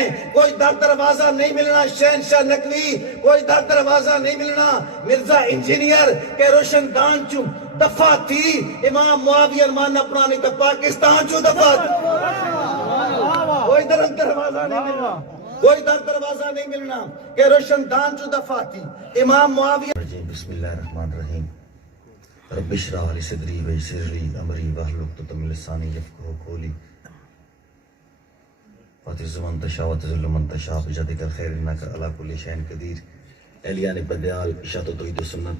ہیں کوئی در دروازہ نہیں ملنا شہنشاہ نقوی، کوئی در دروازہ نہیں ملنا مرزا انجینئر کہ روشن دان چوں دفعہ تھی امام معاویہ مان اپنا نہیں تو پاکستان چوں دفعہ تھی، کوئی در دروازہ نہیں ملنا، کوئی در دروازہ نہیں ملنا کہ روشن دان چوں دفعہ تھی امام معاویہ۔ بسم اللہ الرحمن الرحیم رب اشرح لی صدری ویسر لی امری واحلل عقدۃ من لسانی یفقہوا قولی وتعز من تشاء وتذل من تشاء بجدک الخیر انک علی کل شیء قدیر۔ اہلیان بدیال اشاعت و توحید و سنت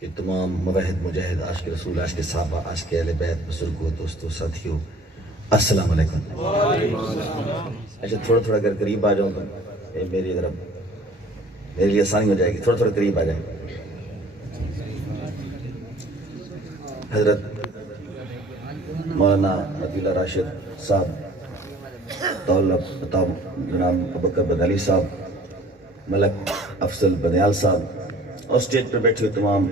کے تمام موحد مجاہد عاشق رسول، عاشق صحابہ، عاشق اہل بیت، بزرگوں، دوستوں، ساتھیوں، السلام علیکم۔ اچھا تھوڑا تھوڑا اگر قریب آ جاؤں تو میری میرے لیے آسانی ہو جائے گی، تھوڑا تھوڑا قریب آ جائیں۔ حضرت مولانا عطیہ راشد صاحب، جناب ابوبکر بدعلی صاحب، ملک افضل بدیال صاحب اور اسٹیج پر بیٹھے ہوئے تمام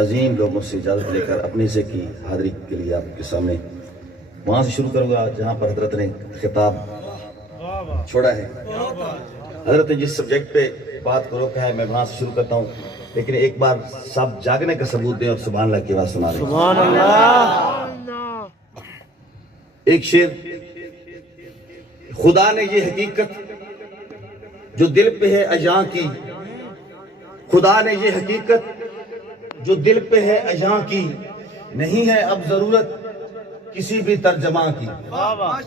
عظیم لوگوں سے اجازت لے کر اپنے سے کی حاضری کے لیے آپ کے سامنے وہاں سے شروع کروں گا جہاں پر حضرت نے خطاب چھوڑا ہے۔ حضرت نے جس سبجیکٹ پہ بات کو روکا ہے میں وہاں سے شروع کرتا ہوں، لیکن ایک بار سب جاگنے کا ثبوت دیں اور سبحان اللہ کی آواز سنا رہے ہیں۔ سبحان اللہ۔ ایک شعر، خدا نے یہ حقیقت جو دل پہ ہے اجاں کی، خدا نے یہ حقیقت جو دل پہ ہے اجاں کی، نہیں ہے اب ضرورت کسی بھی ترجمہ کی،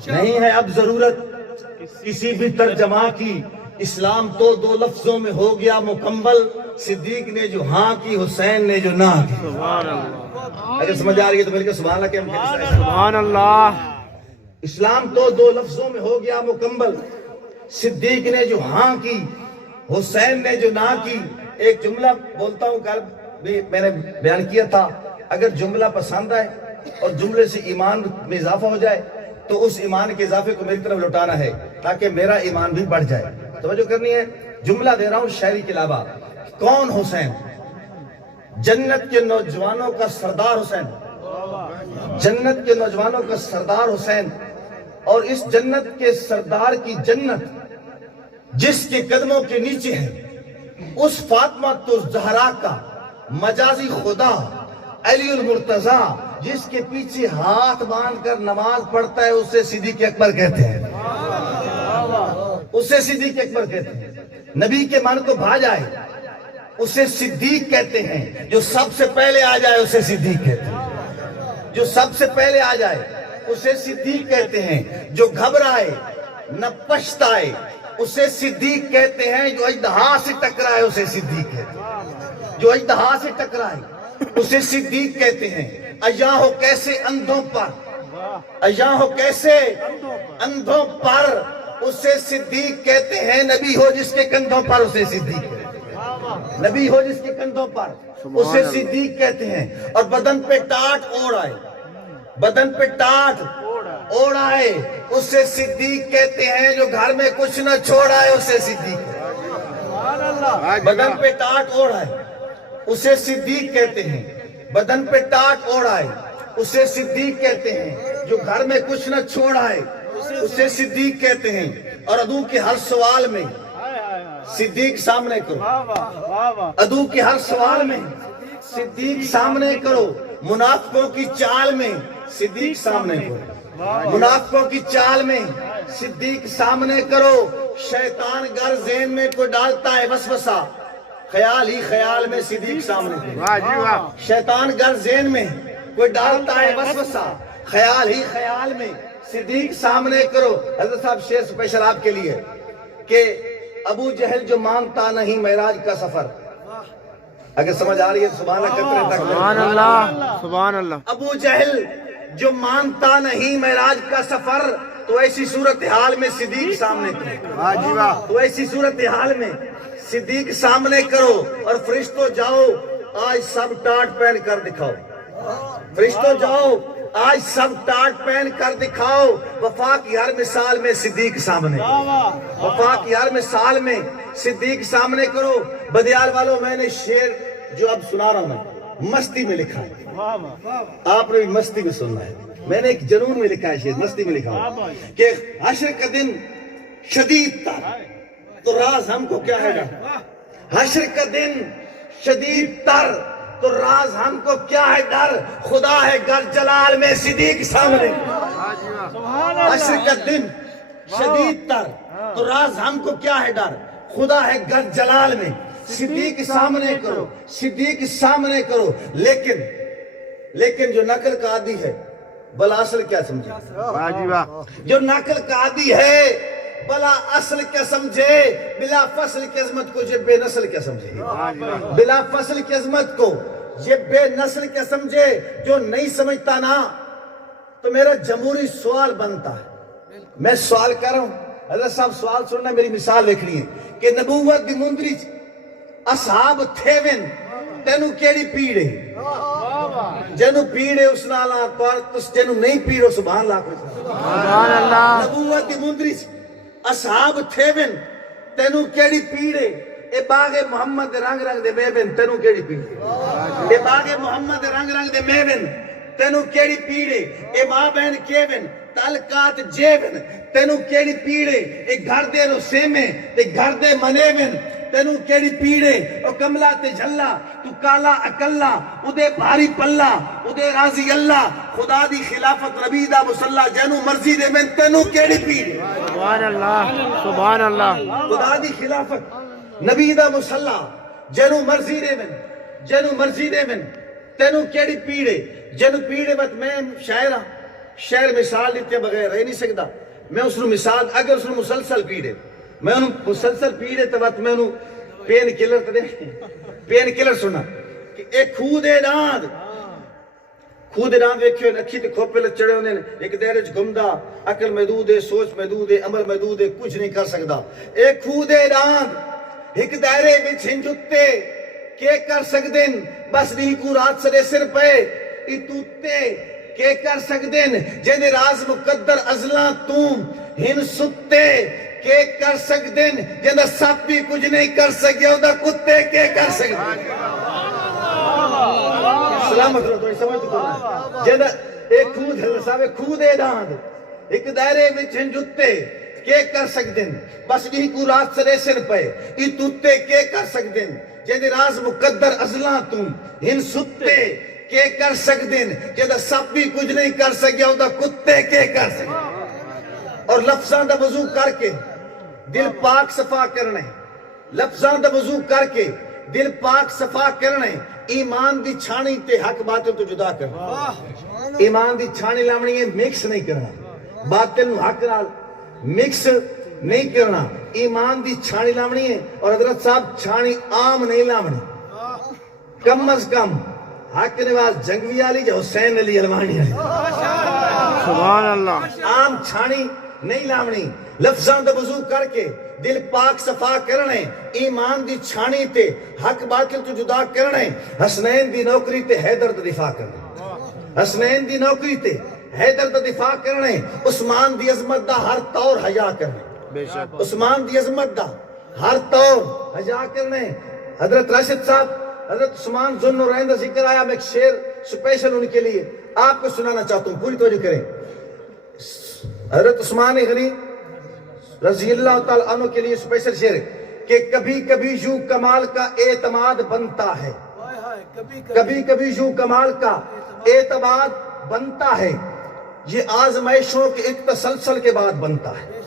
نہیں ہے اب ضرورت کسی بھی ترجمہ کی، اسلام تو دو لفظوں میں ہو گیا مکمل، صدیق نے جو ہاں کی، حسین نے جو نہ کی۔ اگر سمجھ آ رہی ہے تو مل کے سبحان اللہ کہ سبحان اللہ۔ اسلام تو دو لفظوں میں ہو گیا مکمل، صدیق نے جو ہاں کی، حسین نے جو نہ کی۔ ایک جملہ بولتا ہوں، کل بھی میں نے بیان کیا تھا، اگر جملہ پسند آئے اور جملے سے ایمان میں اضافہ ہو جائے تو اس ایمان کے اضافے کو میری طرف لوٹانا ہے تاکہ میرا ایمان بھی بڑھ جائے۔ توجہ کرنی ہے، جملہ دے رہا ہوں شاعری کے علاوہ۔ کون حسین؟ جنت کے نوجوانوں کا سردار حسین، جنت کے نوجوانوں کا سردار حسین، اور اس جنت کے سردار کی جنت جس کے قدموں کے نیچے ہے، اس فاطمہ تو زہرا کا مجازی خدا علی المرتضیٰ جس کے پیچھے ہاتھ باندھ کر نماز پڑھتا ہے، اسے صدیق اکبر کہتے ہیں، اسے صدیق اکبر کہتے ہیں۔ نبی کے من کو بھا جائے اسے صدیق کہتے ہیں، جو سب سے پہلے آ جائے اسے صدیق کہتے ہیں، جو سب سے پہلے آ جائے اسے صدیق کہتے ہیں، جو گھبرائے نہ پچھتائے اسے صدیق کہتے ہیں، جو اژدہا سے ٹکرائے اسے صدیق کہتے ہیں، جو اژدہا سے ٹکرائے اسے صدیق کہتے ہیں۔ اجاں ہو کیسے اندھوں پر، اجاں ہو کیسے اندھوں پر اسے صدیق کہتے ہیں، نبی ہو جس کے کندھوں پر اسے صدیق کہتے ہیں، نبی ہو جس کے کندھوں پر اسے صدیق کہتے ہیں۔ اور بدن پہ ٹاٹ اوڑھ آئے، بدن پہ ٹاٹ اوڑھ آئے اسے صدیق کہتے ہیں، جو گھر میں کچھ نہ چھوڑ آئے اسے صدیق کہتے ہیں۔ بدن پہ ٹاٹ اوڑھ آئے اسے صدیق کہتے ہیں، بدن پہ ٹاٹ اوڑھ آئے اسے صدیق کہتے ہیں، جو گھر میں کچھ نہ چھوڑ آئے اسے صدیق کہتے ہیں۔ اور عدو کے ہر سوال میں صدیق سامنے کرو، عدو کے ہر سوال میں صدیق سامنے کرو، منافقوں کی چال میں صدیق سامنے کرو، منافقوں کی چال میں صدیق سامنے کرو۔ شیطان گر ذہن میں کوئی ڈالتا ہے وسوسہ، خیال ہی خیال میں صدیق سامنے کرو۔ شیطان گر ذہن میں کوئی ڈالتا ہے وسوسہ، خیال ہی خیال میں صدیق سامنے کرو۔ حضرت صاحب شعر اسپیشل آپ کے لیے کہ ابو جہل جو مانتا نہیں معراج کا سفر، اگر سمجھ آ رہی ہے سبحان اللہ کرتے رہتا۔ سبحان اللہ، سبحان اللہ۔ ابو جہل جو مانتا نہیں معراج کا سفر، تو ایسی صورتحال میں صدیق سامنے کرو، تو ایسی صورتحال میں صدیق سامنے کرو۔ اور فرشتوں جاؤ آج سب ٹاٹ پہن کر دکھاؤ، فرشتوں جاؤ آج سب ٹاٹ پہن کر دکھاؤ، وفا کی ہر مثال میں صدیق سامنے کرو، وفا کی ہر مثال میں صدیق سامنے کرو۔ بدیال والوں میں نے شعر جو اب سنا رہا ہوں مستی میں لکھا ہے، آپ نے بھی مستی میں سننا ہے۔ میں نے ایک جنون میں لکھا ہے شعر، مستی میں لکھا ہوں کہ حشر کا دن شدید تر، تو راز ہم کو کیا ہے ڈر؟ حشر کا دن شدید تر، تو راز ہم کو کیا ہے ڈر؟ خدا ہے گر جلال میں صدیق سامنے، حشر کا دن شدید تر، تو راز ہم کو کیا ہے ڈر؟ خدا ہے گر جلال میں صدیق سامنے کرو، صدیق سامنے کرو۔ لیکن جو نقل کا عادی ہے بلا اصل کیا سمجھے؟ واہ جی واہ، جو نقل کا عادی ہے بلا اصل کیا سمجھے؟ بلا فصل کی عظمت کو یہ بے نسل کیا سمجھے؟ بلا فصل کی عظمت کو یہ بے نسل کیا سمجھے؟ جو نہیں سمجھتا نا، تو میرا جمہوری سوال بنتا ہے، میں سوال کر رہا ہوں، حضرت صاحب سوال سننا، میری مثال لکھنی ہے کہ نبوت دی مندری اصحاب تھیون تینو کیڑی پیڑے، جنو پیڑے اس نالا پر تس جنو نہیں پیڑو سبحان اللہ کوئی سبحان اللہ، نبوت دی مندری اصحاب تھیون تینو کیڑی پیڑے، اے باغ محمد رنگ رنگ دے میون تینو کیڑی پیڑے، اے باغ محمد رنگ رنگ دے میون تینو کیڑی پیڑے، اے ماں بہن کیون تعلقات جیون تینو کیڑی پیڑے، اے گھر دے رسیمے تے گھر دے منیون تینو کیڑی پیڑے، او کملا تے جھلا تو کالا اکلا ادے بھاری پلا ادے راضی اللہ خدا دی خلافت نبی دا مسلح جنو مرضی دے میں تینو کیڑی پیڑے، سبحان اللہ، سبحان اللہ، خدا دی خلافت نبی دا مسلح جنو مرضی دے میں، جنو مرضی دے میں تینو کیڑی پیڑے، جنو پیڑے بات میں شاعر مثال دیتے بغیر رہ نہیں سکتا، میں اس نے مثال اگر اس نے مسلسل پیڑے، میں انہوں مسلسل پیڑے تو بات میں انہوں پین کلر تو دے پین کلر سنا کہ ایک خود ڈاند ویکھیو اکھی تے کھوپے لچڑے ہونے ایک دیرج گمدہ عقل محدود ہے، سوچ محدود ہے، عمل محدود ہے، کچھ نہیں کر سکتا، ایک خود ڈاند ایک دائرے بچ ہنجتے کے کر سکدن بس نہیں کو رات سرے سر پہ اتوتے کے کر سکدن جن راز مقدر ازلاں تم ہن ستے کے کر سکدن جن سب بھی کچھ نہیں کر سکے او دا کتے کے کر سکدن سلامت رہو تو سمجھ تو جن ایک خود حضرت صاحب خود ڈاند ایک دائرے میں چھنجتے کے کر سکدن بس نہیں کو رات سرے سر پہ اتوتے کے کر سکدن جن راز مقدر ازلاں تم ہن ستے کے کر سکدن جن سب بھی کچھ نہیں کر سکے او دا کتے کے کر سکدن اور لفظاں دا وضو کر کے دل پاک صفا کرنے، لفظاں دا وضو کر کے دل پاک صفا کرنے، ایمان دی چھانی تے حق باطل تو جدا کرنا، ایمان دی چھانی لامنی ہے مکس نہیں کرنا، باطل نو حق نال مکس نہیں کرنا، ایمان دی چھانی لامنی ہے اور حضرت صاحب چھانی عام نہیں لامنی، کم از کم حق نواز جنگوی آلی یا حسین علی علوانی آلی سبحان اللہ، عام چھانی نہیں لامنی، لفظاں دا وضو کر کے دل پاک صفا کرنے، ایمان دی چھانی تے حق باطل تو جدا کرنے، حسنین دی نوکری تے حیدر دا دفاع کرنے، حسنین دی نوکری تے حیدر دا دفاع کرنے، عثمان دی عظمت دا ہر طور حیا کرنے، عثمان دی عظمت دا ہر طور حیا کرنے۔ حضرت راشد صاحب حضرت عثمان ذو النورین دا ذکر آیا، میں ایک شعر سپیشل ان کے لیے آپ کو سنانا چاہتا ہوں، پوری توجہ کریں۔ حضرت عثمان غنی رضی اللہ تعالیٰ عنہ کے لیے سپیشل شعر کہ کبھی کبھی یوں کمال کا اعتماد بنتا ہے، کبھی کبھی یوں کمال کا اعتماد بنتا ہے، یہ آزمائشوں کے ایک تسلسل کے بعد بنتا ہے،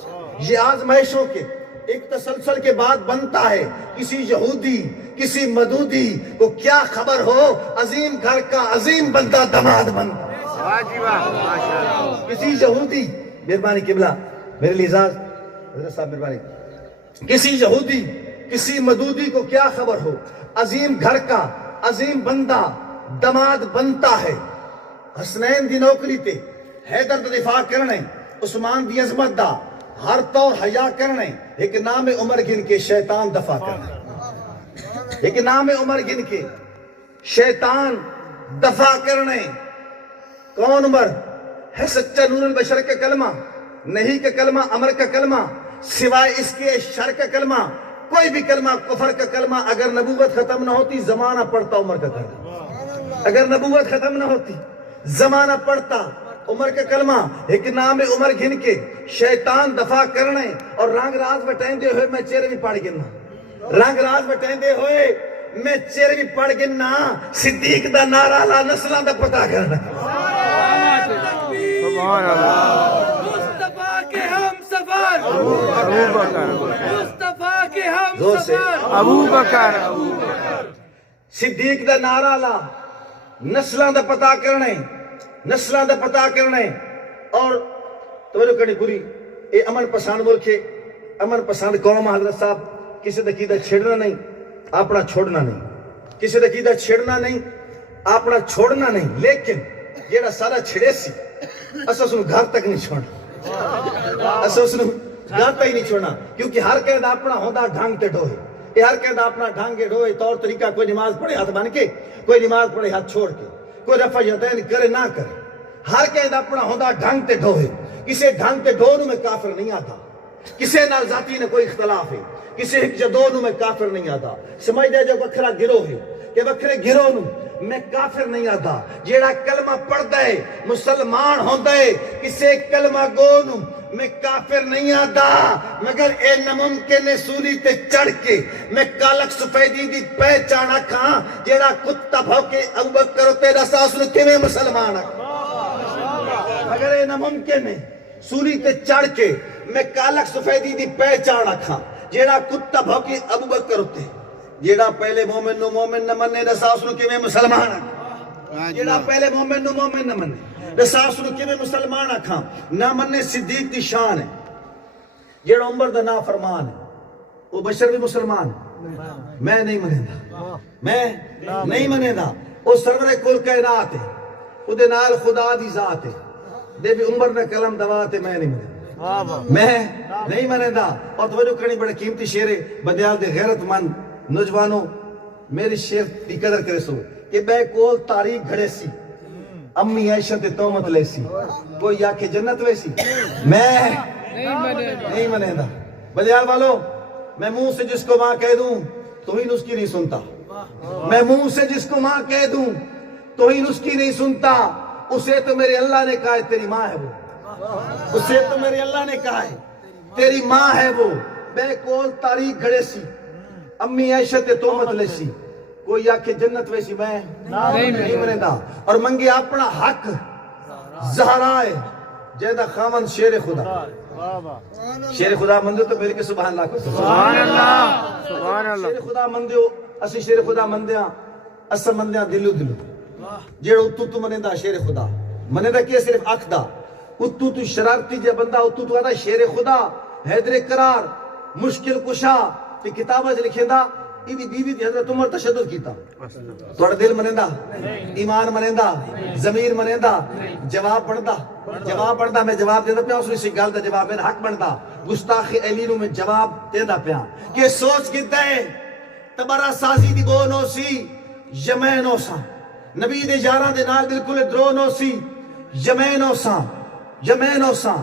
یہ آزمائشوں کے ایک تسلسل کے بعد بنتا ہے۔ کسی یہودی کسی مدودی کو کیا خبر ہو، عظیم گھر کا عظیم بندہ دماد بنتا ہے۔ واہ جی واہ، ماشاءاللہ، کسی یہودی مہربانی قبلہ میرے لیے اعزاز حضرت صاحب مہربانی، کسی یہودی کسی مدودی کو کیا خبر ہو، عظیم گھر کا عظیم بندہ دماد بنتا ہے۔ حسنین دی نوکری تے حیدر دا دفاع کرنے، عثمان دی عظمت دا ہر طور حیا کرنے، ایک نام عمر گن کے شیطان دفاع کرنے، ایک نام عمر گن کے شیطان دفاع کرنے۔ کون عمر ہے؟ سچا نور البشر کا کلمہ، نہیں کا کلمہ، امر کا کلمہ، سوائے اس کے شر کا کلمہ، کوئی بھی کلمہ کفر کا کلمہ اگر نبوت ختم نہ ہوتی زمانہ پڑتا عمر کا کلمہ، اگر نبوت ختم نہ ہوتی زمانہ پڑتا عمر کا کلمہ ایک نام عمر گھن کے شیطان دفاع کرنے اور رنگ راز بٹائیں دے ہوئے میں چہرے بھی پڑھ گنا رنگ راز بٹائیں دے ہوئے میں چہرے بھی پڑھ گنا صدیق دا نعرہ لا نسلاں دا پتہ کرنا سبحان اللہ مصطفیٰ کے ہم سفر ابو بکر مصطفیٰ کے ہم زور سے سفر ابو بکر صدیق دا نعرہ لا نسلاں دا پتہ کرنے نسلاں دا پتہ کرنے اور توجہ کرنی پوری اے امن پسند ملک ہے امن پسند قوم حضرت صاحب کسی دا عقیدہ چھیڑنا نہیں اپنا چھوڑنا نہیں کسی دا عقیدہ چھیڑنا نہیں اپنا چھوڑنا نہیں لیکن جیڑا سارا چھڑے سی اسا اس گھر تک نہیں چھوڑنا اسا اس گھر تک نہیں چھوڑنا کیونکہ ہر قید اپنا ہوندا ڈھنگ تے ڈوئے یہ ہر قید اپنا ڈھنگ کے ڈوئے طور طریقہ کوئی نماز پڑھے ہاتھ بن کے کوئی نماز پڑھے ہاتھ چھوڑ کے کوئی رفع یدین کرے نہ کرے ہر قید اپنا ہوندا ڈھنگ تے ڈوئے کسے ڈھنگ تے ڈوئے میں کافر نہیں آتا کسے نال ذاتی نے کوئی اختلاف ہے کسے ایک جدوں میں کافر نہیں آتا سمجھ دے جو وکھرا گروہ ہے کہ وکھرے گروہ نو میں کافر نہیں آتا جیڑا کلمہ پڑھدا ہے مسلمان ہوندا ہے کسے کلمہ گو نو میں کافر نہیں آتا مگر اے ناممکن ہے سولی تے چڑھ کے میں کالک سفیدی دی پہچان کھاں جیڑا کتا بھوکے ابو بکر تے رساس نو کیویں مسلمان مگر اے ناممکن ہے سولی تے چڑھ کے میں کالک سفیدی دی پہچان کھاں جیڑا کتا بھوکے ابو بکر تے جیڑا پہلے مومن نو مومن نہ منے رساس نو کیویں مسلمان جیڑا پہلے مومن نو مومن نہ منے رساس نو کیویں مسلمان کھاں نہ منے صدیق دی شان ہے جیڑا عمر دا نا فرمان ہے وہ بشر بھی مسلمان ہے میں نہیں منیندا میں نہیں منیندا وہ سرور کل کائنات ہے او دے نال خدا دی ذات ہے دے بھی عمر نے قلم دوات ہے میں نہیں منیندا میں نہیں منیندا اور توجہ کرنی بڑا قیمتی شعر ہے بدیال دے غیرت مند نوجوانوں میری شعر دی قدر کرے سو کہ بے کول تاریخ گھڑے سی امی عائشہ تے تومت لے سی کوئی آکھے جنت لے سی میں نہیں منیندا بدیال والو میں منہ سے جس کو ماں کہہ دوں تو ہی اس کی نہیں سنتا میں منہ سے جس کو ماں کہہ دوں تو ہی اس کی نہیں سنتا اسے تو میرے اللہ نے کہا ہے تیری ماں ہے وہ اسے تو میرے اللہ نے کہا ہے تیری ماں ہے وہ بے کول تاریخ گھڑے سی امی عائشہ تے تومت لے سی کوئی آکھے جنت ویسی میں نہیں منیندا اور منگے اپنا حق زہرائے جیدہ خامن شیر خدا شیر خدا مندو تو میرے کے سبحان اللہ کو سبحان اللہ سبحان اللہ شیر خدا مندیو اسی شیر خدا مندیاں اسا مندیاں دلو دلو جیڑا اتو تو منیندا شیر خدا منیندا کیا صرف اکھ دا اتو تو شرارتی جے بندہ اتو تو آدھا شیر خدا حیدر قرار مشکل کشا تی کتابہ جے لکھیں دا ایدی بیوی دی حضرت عمر تشدد کیتا توڑا دل منیندا ایمان منیندا ضمیر منیندا جواب بڑھدا میں جواب دینا پیا اس نے سی گل دا جواب میرا حق بندا گستاخ ایلینو میں جواب دینا پیا کہ سوچ گتا ہے تبارا سازی دی بو نو سی یمینو سا نبی دے یاراں دے نال بالکل درو نو سی یمینو سا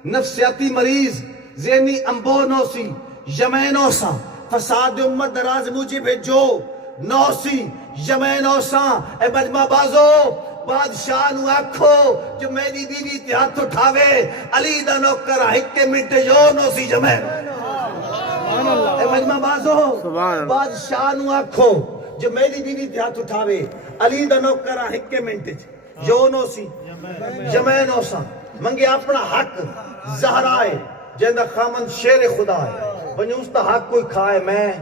نفسیاتی مریض ذہنی امبو نو سی یمینو سا فساد امت دراز مجھے بھیجو نو سی یمینو سا اے مجمع بازو بادشاہ نو آکھو جو میری بیوی تے ہاتھ اٹھاوے علی دا نوکر ہکے منٹ جو نو سی یمین اے مجمع بازو بادشاہ نو آکھو جو میری بیوی تے ہاتھ اٹھاوے علی دا نوکر ہکے منٹ جو نو سی یمینو سا منگے اپنا حق زہرائے جیندہ خامن شیر خدا ہے بنیوستا حق کوئی کھائے میں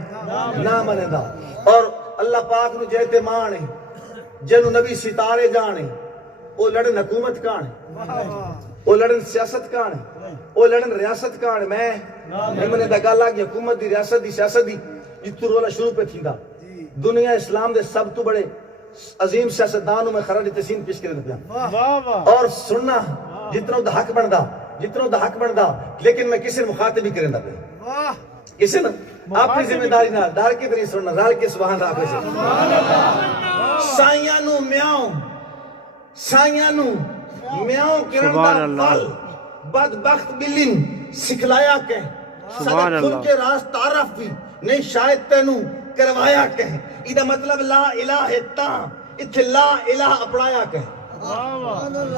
نہ منیدہ اور اللہ پاک نو جہتے مانے جنو نبی ستارے جانے او لڑن حکومت کانے او لڑن سیاست کانے او لڑن ریاست کانے میں نہیں منیدہ گالا کی حکومت دی ریاست دی سیاست دی جتو رولا شروع پہ تھی دا دنیا اسلام دے سب تو بڑے عظیم سیاستدانوں میں خراج تحسین پیش کرنے پیا اور سننا جتنا دا حق بندا لیکن میں کسی مخاطب بھی کرنے پیا کسی نا اپنی ذمہ داری نہ دار کی طرح سننا رال کے سبحان اللہ سے سائیاں نو میاؤں کرن دا پل بدبخت بلن سکھلایا کہ صدق کھل کے راز تعرف بھی نہیں شاید تینو کروایا کہ ادھا مطلب لا الہ تا اتھے لا الہ اپڑایا کہ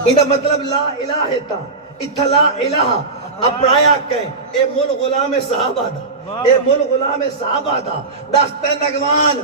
ਇਹਦਾ ਮਤਲਬ ਲਾ ਇਲਾਹਾ ਹੈ ਤਾਂ ਇੱਥੇ ਲਾ ਇਲਾਹਾ ਅਪਣਾਇਆ ਕੈ ਇਹ ਮੁਲ ਗੁਲਾਮ ਸਹਾਬਾ ਦਾ ਇਹ ਮੁਲ ਗੁਲਾਮ ਸਹਾਬਾ ਦਾ ਦਸਤੇ ਨਗਵਾਨ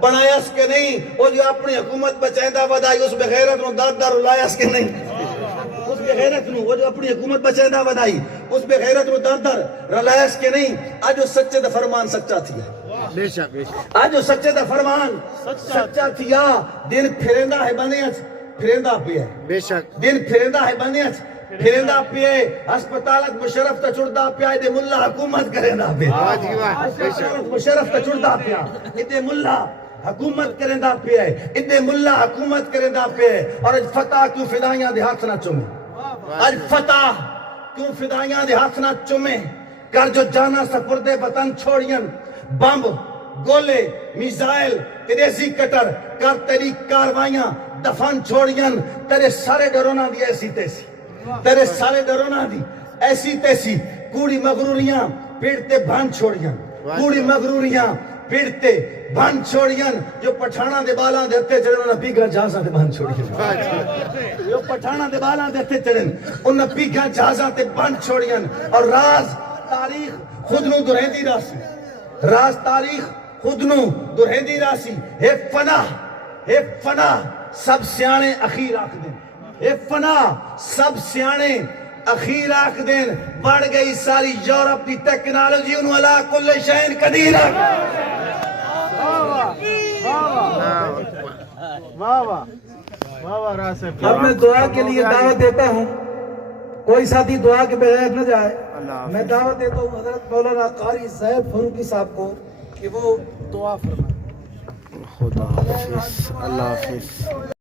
بنایا اس کے نہیں، وہ جو اپنی حکومت بچائندہ ودائی اس بغیرت نو دار دار لایا اس کے نہیں، اس بغیرت نو وہ جو اپنی حکومت بچائندہ ودائی اس بغیرت نو دار دار رلایا اس کے نہیں۔ آج وہ سچے دا فرمان سچا تھی، بے شک بے شک آج وہ سچے دا فرمان سچا تھیا۔ دن پھرندہ ہے بنے پھرندہ پہ ہے، بے شک دن پھرندہ ہے بنے پھرندہ پہ ہے، ہسپتالت مشرف تا چڑھدا پہ ہے، دے ملہ حکومت کرندہ پہ ہے، واہ جی واہ بے شک ہسپتالت مشرف تا چڑھدا پہ ہے، ادے ملہ حکومت کرندہ پہ ہے، ادے ملہ حکومت کرندہ پہ ہے۔ اور اج فتح کیوں فدائیاں دے ہاتھ نہ چومے، اج فتح کیوں فدائیاں دے ہاتھ نہ چومے، کر جو جانا سپردے وطن چھوڑین، بمب گولے میزائل تیریزی کٹر کر تیری کاروائیاں دفن چھوڑین، تیرے سارے ڈرونا دی ایسی تیسی، تیرے سارے ڈرونا دی ایسی تیسی، کوڑی مغروریاں پیڑتے بھان چھوڑین، کوڑی مغروریاں پیڑتے بھان چھوڑین، جو پٹھانا دے بالاں دیتے چڑھن انہاں پیگا جہازاں تے بھان چھوڑین، جو پٹھانا دے بالاں دیتے چڑھن انہاں پیگا جہازاں تے بھان چھوڑین۔ اور راز تاریخ خود نو دہریندی راسی، راز تاریخ خود نو دہریندی راسی، ہے فنا سب سیانے اخیر آکھ دیں، اے فنا سب سیانے اخیر آکھ دیں، بڑھ گئی ساری یورپ کی ٹیکنالوجی انہوں علا کل شہن قدیر آکھ اب میں دعا کے لیے دعوت دیتا ہوں، کوئی ساتھی دعا کے بغیر نہ جائے۔ میں دعوت دیتا ہوں حضرت مولانا قاری زید فاروقی صاحب کو کہ وہ دعا فرمائیں۔ خدا حافظ، اللہ حافظ۔